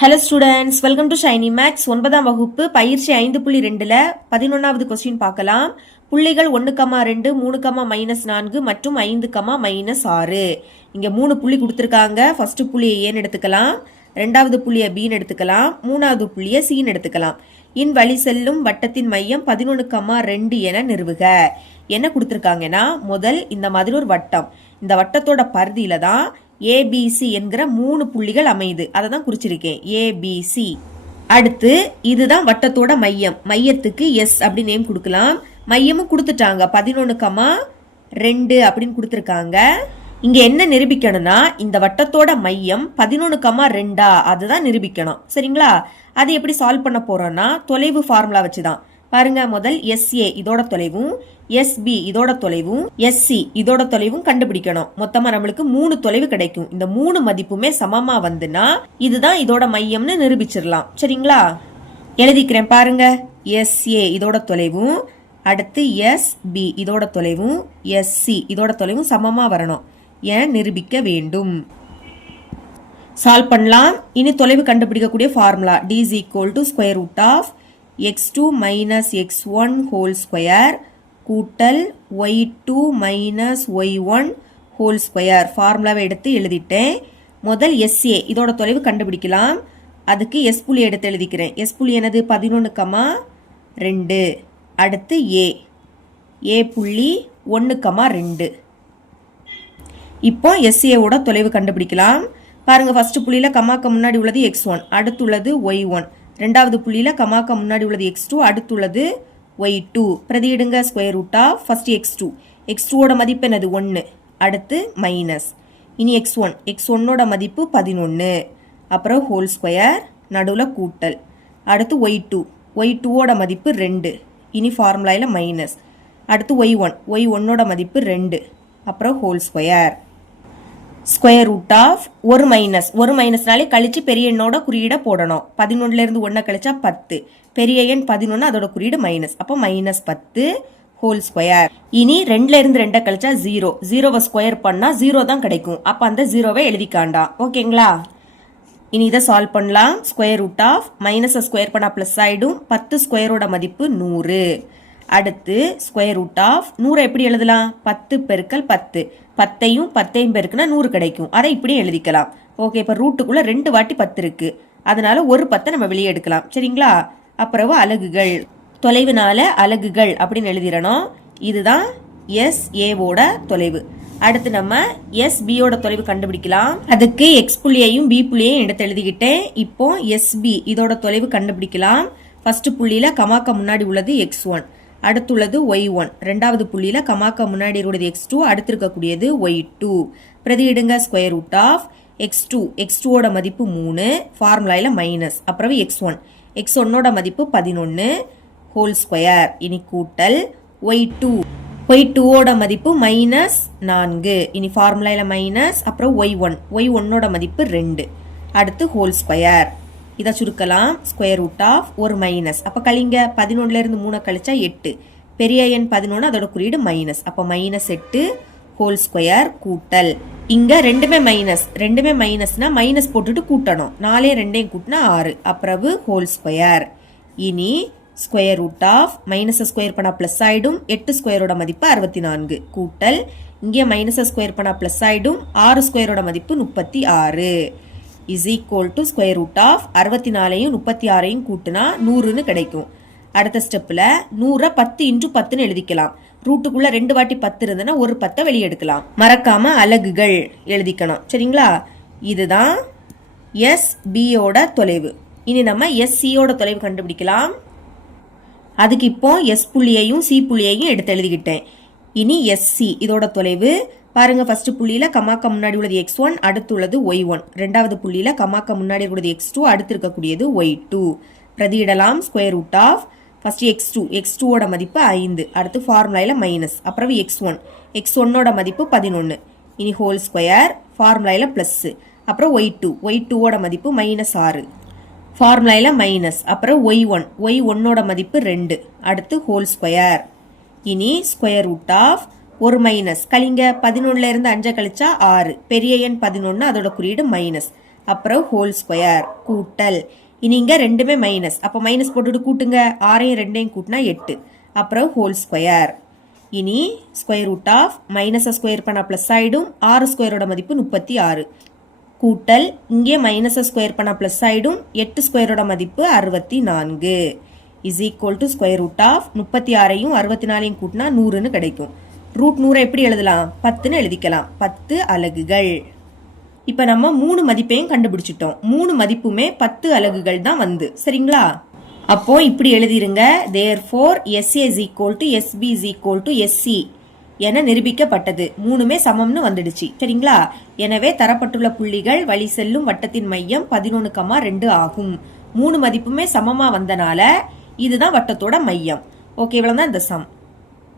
Hello students, welcome to Shiny Max. 9ஆம் வகுப்பு பயிற்சி 5.2ல் 11வது கொஸ்டின் பார்க்கலாம். புள்ளிகள் 1,2, 3,-4 மற்றும் 5,-6. இங்கே 3 புள்ளி கொடுத்துருக்காங்க. ஃபர்ஸ்ட் புள்ளியை ஏன்னு எடுத்துக்கலாம், ரெண்டாவது புள்ளியை பின்னு எடுத்துக்கலாம், மூணாவது புள்ளியை சின்னு எடுத்துக்கலாம். இன் வழி செல்லும் வட்டத்தின் மையம் 11,2 என நிறுவுக. என்ன கொடுத்துருக்காங்கன்னா, முதல் இந்த மாதிரி ஒரு வட்டம், இந்த வட்டத்தோட பரிதியில தான் ஏபிசி என்கிற 3 புள்ளிகள் அமையுது. அதை தான் குறிச்சிருக்கேன், ஏபிசி. அடுத்து இதுதான் வட்டத்தோட மையம். மையத்துக்கு எஸ் அப்படி நேம் கொடுக்கலாம். மையமும் கொடுத்துட்டாங்க, 11,2 அப்படின்னு கொடுத்துருக்காங்க. இங்க என்ன நிரூபிக்கணும்னா, இந்த வட்டத்தோட மையம் 11,2 அதுதான் நிரூபிக்கணும். சரிங்களா? அதை எப்படி சால்வ் பண்ண போறோம்னா, தொலைவு ஃபார்முலா வச்சுதான். பாருங்க, முதல் எஸ்ஏ இதோட தொலைவும், எஸ்பி இதோட தொலைவும், எஸ்சி இதோட தொலைவும் கண்டுபிடிக்கணும். மொத்தமா நம்மளுக்கு 3 தொலைவு கிடைக்கும். இந்த 3 மதிப்புமே சமமா வந்துன்னா இதுதான் இதோட மையம்னு நிரூபிச்சிடலாம். சரிங்களா? எழுதிக்கிறேன் பாருங்க. எஸ்ஏ இதோட தொலைவும், அடுத்து எஸ்பி இதோட தொலைவும், எஸ்சி இதோட தொலைவும் சமமா வரணும் என நிரூபிக்க வேண்டும். சால்வ் பண்ணலாம். இனி தொலைவு கண்டுபிடிக்கக்கூடிய formula d is equal to square root of x2 minus x1 whole square கூட்டல் y2 minus y1 whole square. ஃபார்முலாவை எடுத்து எழுதிட்டேன். முதல் SA இதோட தொலைவு கண்டுபிடிக்கலாம். அதுக்கு S புள்ளி எடுத்து எழுதிக்கிறேன். S புள்ளி என்னது? 11,2. அடுத்து A புள்ளி 1,2. இப்போ SA ஓட தொலைவு கண்டுபிடிக்கலாம். பாருங்க, ஃபர்ஸ்ட் புள்ளியில கமாக்க முன்னாடி உள்ளது x1, அடுத்துள்ளது y1. ரெண்டாவது புள்ளியில கமாக்க முன்னாடி உள்ளது x2, அடுத்துள்ளது y2. பிரதியிடுங்க. Square root of first x2. x2 ஓட மதிப்பு என்னது? 1. அடுத்து மைனஸ். இனி x1 ஓட மதிப்பு 11. அப்புறம் ஹோல் ஸ்கொயர், நடுவில் கூட்டல். அடுத்து y2 ஓட மதிப்பு 2. இனி ஃபார்முலாயில் மைனஸ். அடுத்து y1 ஓட மதிப்பு 2. அப்புறம் whole square. Square root of ஒரு மைனஸ்னாலே கழிச்சு பெரிய எண்ணோட குறியீடை போடணும். 11லேருந்து 1 கழிச்சா 10. பெரிய எண் 11, அதோட குறியீடு மைனஸ். அப்போ -10 ஹோல் ஸ்கொயர். இனி 2லேருந்து 2 கழிச்சா 0. 0வை ஸ்கொயர் பண்ணா 0 தான் கிடைக்கும். அப்போ அந்த 0வை எழுதிக்காண்டா. ஓகேங்களா? இனி இதை சால்வ் பண்ணலாம். ஸ்கொயர் ரூட் ஆஃப் மைனஸை ஸ்கொயர் பண்ணா பிளஸ் ஆயிடும். 10 ஸ்கொயரோட மதிப்பு 100. அடுத்து ஸ்கொயர் ரூட் ஆஃப் 100 எப்படி எழுதலாம்? 10 பெருக்கல் 10. 10ஐயும் பெருக்குனா 100 கிடைக்கும். அதை இப்படி எழுதிக்கலாம். ஓகே, இப்போ ரூட்டுக்குள்ள 2 வாட்டி 10 இருக்கு, அதனால ஒரு 10 நம்ம வெளியே எடுக்கலாம். சரிங்களா? அப்புறம் அலகுகள், தொலைவுனால அலகுகள் அப்படின்னு எழுதிடணும். இதுதான் எஸ்ஏவோட தொலைவு. அடுத்து நம்ம எஸ்பியோட தொலைவு கண்டுபிடிக்கலாம். அதுக்கு எக்ஸ் புள்ளியையும் பி புள்ளியையும் எடுத்து எழுதிக்கிட்டேன். இப்போ எஸ்பி இதோட தொலைவு கண்டுபிடிக்கலாம். ஃபர்ஸ்ட் புள்ளியில கமாக்க முன்னாடி உள்ளது x1, அடுத்துள்ளது y1. ரெண்டாவது புள்ளியில கமாக்க முன்னாடி உள்ளது x2, அடுத்து இருக்கக்கூடியது y2. பிரதியிடுங்க. ஸ்கொயர் ரூட் ஆஃப் x2 ஓட மதிப்பு 3, ஃபார்முலாயில மைனஸ். அப்புறம் x1 ஓட மதிப்பு 11 ஹோல் ஸ்கொயர். இனி கூட்டல் y2 ஓட மதிப்பு -4. இனி ஃபார்முலாயில மைனஸ். அப்புறம் y1 ஓட மதிப்பு 2. அடுத்து ஹோல் ஸ்கொயர். இதை சுருக்கலாம். ஸ்கொயர் ரூட் ஆஃப் ஒரு மைனஸ். அப்போ கழிங்க. 11லேருந்து 3 கழிச்சா 8. பெரிய எண் 11, அதோட குறியீடு மைனஸ். அப்போ -8 ஹோல் ஸ்கொயர் கூட்டல். இங்க ரெண்டுமே மைனஸ்னா மைனஸ் போட்டுட்டு கூட்டணும். 4 2 கூட்டினா 6. அப்புறம் ஹோல் ஸ்கொயர். இனி ஸ்கொயர் ரூட் ஆஃப் மைனஸை ஸ்கொயர் பண்ணா பிளஸ் ஆயிடும். 8 ஸ்கொயரோட மதிப்பு 64 கூட்டல். இங்கே மைனஸை ஸ்கொயர் பண்ணா பிளஸ் ஆயிடும். 6 ஸ்கொயரோட மதிப்பு 36 is equal to square root of 64ஐயும் 36ஐயும் கூட்டினா 100ன்னு கிடைக்கும். அடுத்த ஸ்டெப்ல 100 10 × 10ன்னு எழுதிக்கலாம். ரூட்டுக்குள்ள 2 வாட்டி 10 இருந்ததுன்னா ஒரு 10 வெளியே எடுக்கலாம். மறக்காம அலகுகள் எழுதிக்கணும். சரிங்களா? இதுதான் எஸ்பியோட தொலைவு. இனி நம்ம எஸ்சியோட தொலைவு கண்டுபிடிக்கலாம். அதுக்கு இப்போ எஸ் புள்ளியையும் சி புள்ளியையும் எடுத்து எழுதிக்கிட்டேன். இனி எஸ்சி இதோட தொலைவு பாருங்க. ஃபர்ஸ்ட் புள்ளியில கமாக்க முன்னாடி உள்ளது x1, அடுத்துள்ளது y1. ரெண்டாவது புள்ளியில கமாக்க முன்னாடி உள்ளது x2, அடுத்து இருக்கக்கூடியது y2. பிரதியிடலாம். Square root of first x2 ஓட மதிப்பு 5, அடுத்து ஃபார்முலாயில மைனஸ். அப்புறம் x1 ஓட மதிப்பு 11. இனி ஹோல் ஸ்கொயர், ஃபார்முலாயில பிளஸ். அப்புறம் y2 ஓட மதிப்பு -6, ஃபார்முலாயில மைனஸ். அப்புறம் y1 ஓட மதிப்பு 2, அடுத்து ஹோல் ஸ்கொயர். இனி ஸ்கொயர் ரூட் ஆஃப் ஒரு மைனஸ். கழிங்க. 11லேருந்து 5 கழிச்சா 6. பெரிய எண் 11, அதோட குறியீடு மைனஸ். அப்புறம் ஹோல் ஸ்கொயர் கூட்டல். இனி இங்க ரெண்டுமே மைனஸ், அப்போ மைனஸ் போட்டுட்டு கூட்டுங்க. 6ஐயும் 2ஐயும் கூட்டினா 8. அப்புறம் ஹோல் ஸ்கொயர். இனி ஸ்கொயர் ரூட் ஆஃப் மைனஸை ஸ்கொயர் பண்ணால் ப்ளஸ் ஆகிடும். 6 ஸ்கொயரோட மதிப்பு 36 கூட்டல். இங்கே மைனஸை ஸ்கொயர் பண்ணால் ப்ளஸ் ஆகிடும். 8 ஸ்கொயரோட மதிப்பு 64 is equal to square root of 36ஐயும் 64ஐயும் கூட்டினா 100ன்னு கிடைக்கும். ரூட் 100 எப்படி எழுதலாம்? 10ன்னு எழுதிக்கலாம். 10 அலகுகள். இப்போ நம்ம 3 மதிப்பையும் கண்டுபிடிச்சிட்டோம். 3 மதிப்புமே 10 அலகுகள் தான் வந்து, சரிங்களா? அப்போ இப்படி எழுதிருங்க. therefore SA is equal to SB is equal to SC என நிரூபிக்கப்பட்டது. 3மே சமம்னு வந்துடுச்சு, சரிங்களா? எனவே தரப்பட்டுள்ள புள்ளிகள் வழி செல்லும் வட்டத்தின் மையம் 11,2 ஆகும். 3 மதிப்புமே சமமா வந்தனால இதுதான் வட்டத்தோட மையம். ஓகே, இவ்வளவுதான் இந்த சம்.